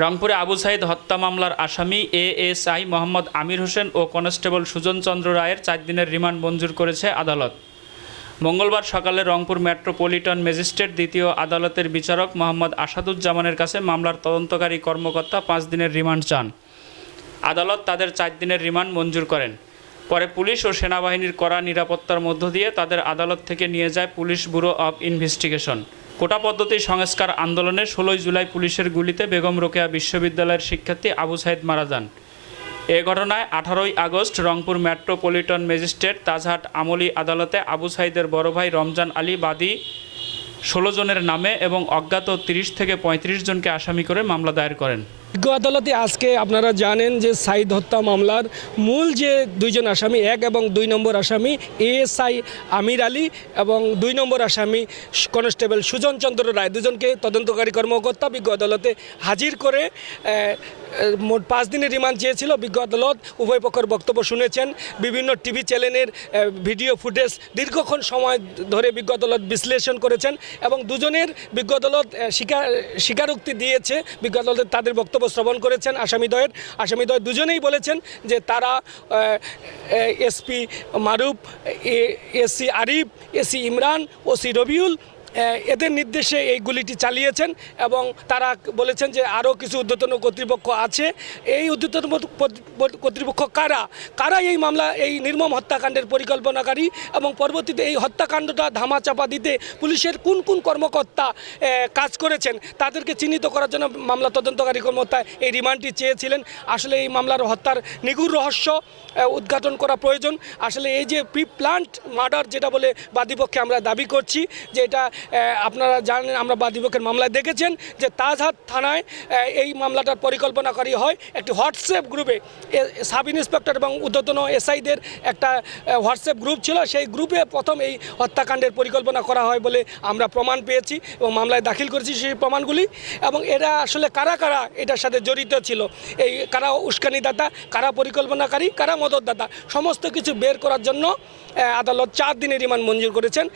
রংপুরে আবু সাইদ হত্যা মামলার আসামি এএসআই মোহাম্মদ আমির হোসেন ও কনস্টেবল সুজন চন্দ্র রায়ের চার দিনের রিমান্ড মঞ্জুর করেছে আদালত। মঙ্গলবার সকালে রংপুর মেট্রোপলিটন ম্যাজিস্ট্রেট দ্বিতীয় আদালতের বিচারক মোহাম্মদ আসাদুজ্জামানের কাছে মামলার তদন্তকারী কর্মকর্তা পাঁচ দিনের রিমান্ড চান। আদালত তাদের চার দিনের রিমান্ড মঞ্জুর করেন। পরে পুলিশ ও সেনাবাহিনীর কড়া নিরাপত্তার মধ্য দিয়ে তাদের আদালত থেকে নিয়ে যায় police bureau of investigation. Quota পদ্ধতি সংস্কার আন্দোলনে ষোলোই জুলাই পুলিশের গুলিতে বেগম রোকেয়া বিশ্ববিদ্যালয়ের শিক্ষার্থী আবু সাইদ মারা যান। এ ঘটনায় আঠারোই August Rangpur metropolitan magistrate Tajhat আমলি আদালতে আবু সাইদের বড় ভাই রমজান আলী বাদী ষোলো জনের নামে এবং অজ্ঞাত তিরিশ থেকে পঁয়ত্রিশ জনকে আসামি করে মামলা দায়ের করেন। বিজ্ঞ আদালতে আজকে আপনারা জানেন যে সাইদ হত্যা মামলার মূল যে দুইজন আসামি, এক এবং দুই নম্বর আসামি এএসআই আমির আলী এবং দুই নম্বর আসামি কনস্টেবল সুজন চন্দ্র রায়। দুজনকে তদন্তকারী কর্মকর্তা বিজ্ঞ আদালতে হাজির করে মোট পাঁচ দিনের রিমান্ড চেয়েছিল। বিজ্ঞ আদালত উভয় পক্ষের বক্তব্য শুনেছেন। বিভিন্ন টিভি চ্যানেলের ভিডিও ফুটেজ দীর্ঘক্ষণ সময় ধরে বিজ্ঞ আদালত বিশ্লেষণ করেছেন এবং দুজনের বিজ্ঞ আদালত স্বীকার স্বীকারোক্তি দিয়েছে। বিজ্ঞ আদালত তাদের বক্তব্য শ্রবণ করেছেন আসামিদ্বয়ের আসামিদ্বয় দুজনেই বলেছেন যে তারা SP Maruf AC Arif, AC Imran, OC Rabiul এদের নির্দেশে এই গুলিটি চালিয়েছেন এবং তারা বলেছেন যে আরও কিছু ঊর্ধ্বতন কর্তৃপক্ষ আছে। এই পদ- কর্তৃপক্ষ কারা? কারা এই মামলা, এই নির্মম হত্যাকাণ্ডের পরিকল্পনাকারী এবং পরবর্তীতে এই হত্যাকাণ্ডটা ধামাচাপা দিতে পুলিশের কোন কোন কর্মকর্তা কাজ করেছেন তাদেরকে চিহ্নিত করার জন্য মামলা তদন্তকারী কর্মকর্তা এই রিমান্ডটি চেয়েছিলেন। আসলে এই মামলার হত্যার নিগুড় রহস্য উদ্ঘাটন করা প্রয়োজন। আসলে এই যে প্রি প্লান্ট মার্ডার যেটা বলে বাদীপক্ষে আমরা দাবি করছি, যে এটা আপনারা জানেন, আমরা বাদীপক্ষের মামলায় দেখেছেন যে তাজহাট থানায় এই মামলাটার পরিকল্পনাকারী হয় একটি হোয়াটসঅ্যাপ গ্রুপে। সাব ইন্সপেক্টর এবং ঊর্ধ্বতন এসআইদের একটা হোয়াটসঅ্যাপ গ্রুপ ছিল। সেই গ্রুপে প্রথম এই হত্যাকাণ্ডের পরিকল্পনা করা হয় বলে আমরা প্রমাণ পেয়েছি এবং মামলায় দাখিল করেছি সেই প্রমাণগুলি। এবং এরা আসলে কারা কারা এটার সাথে জড়িত ছিল? এই কারা উস্কানিদাতা, কারা পরিকল্পনাকারী, কারা মদতদাতা, সমস্ত কিছু বের করার জন্য আদালত চার দিনের রিমান্ড মঞ্জুর করেছেন।